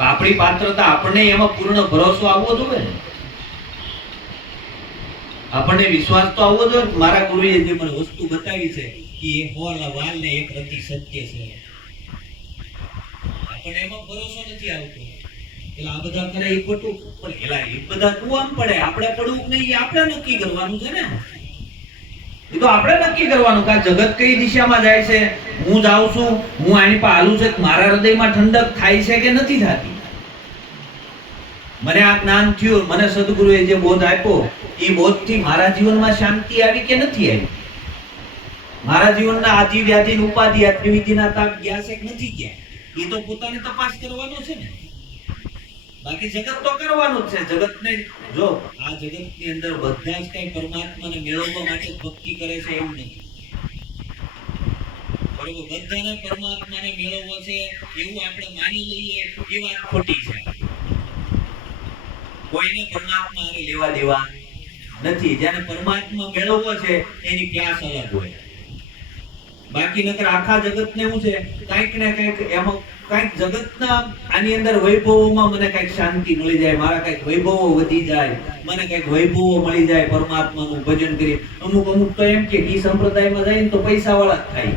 આપણી પાત્રતા આપણને એમાં પૂર્ણ ભરોસો આવવો જોઈએ ને, આપણને વિશ્વાસ તો આવવો જોઈએ ને. મારા ગુરુએ જે મને વસ્તુ બતાવી છે કે એ હોલા વાલ ને એક રતિ સત્ય છે, આપણને એમાં ભરોસો નથી આવતો. એટલે આ બધા કરે એ ખોટું, પણ એલા એ બધા તું આમ પડે, આપણે પડવું નહીં, એ આપણે નક્કી કરવાનું છે ને. એ તો આપણે નક્કી કરવાનું કે આ જગત કઈ દિશામાં જાય છે. હું જાઉં છું, હું આની પર હાલું છે, મારા હૃદયમાં ઠંડક થાય છે કે નથી થતી. મને આ જ્ઞાન થયું, મને સદગુરુએ જે બોધ આપ્યો, એ બોધથી મારા જીવનમાં શાંતિ આવી કે નથી આવી, મારા જીવનના આદિ વ્યાધિ ઉપાધિ આ ત્રિવિધિના તાપ ગયા છે કે નથી ગયા, એ તો પોતાને તપાસ કરવાનો છે ને. બાકી જગત તો કરવાનું જ છે. જગતને જો આ જગતની અંદર બધા જ કઈ પરમાત્માને મેળવવા માટે ભક્તિ કરે છે એવું નહીં, બરોબર? બધાને પરમાત્માને મેળવવો છે એવું આપણે માની લઈએ એ વાત ખોટી છે. કોઈને પરમાત્મા હારે લેવા દેવા નથી. જેને પરમાત્મા મેળવવો છે એની પ્યાસ અલગ હોય. બાકી નકર આખા જગતને શું છે, કંઈક ને કંઈક એમાં કંઈક જગતના આની અંદર વૈભવોમાં મને કંઈક શાંતિ મળી જાય, મારા કંઈક વૈભવો વધી જાય, મને કંઈક વૈભવો મળી જાય પરમાત્માનું ભજન કરી. અમુક તો એમ કે ઈ સંપ્રદાયમાં જાય ને તો પૈસા વાળા જ થાય,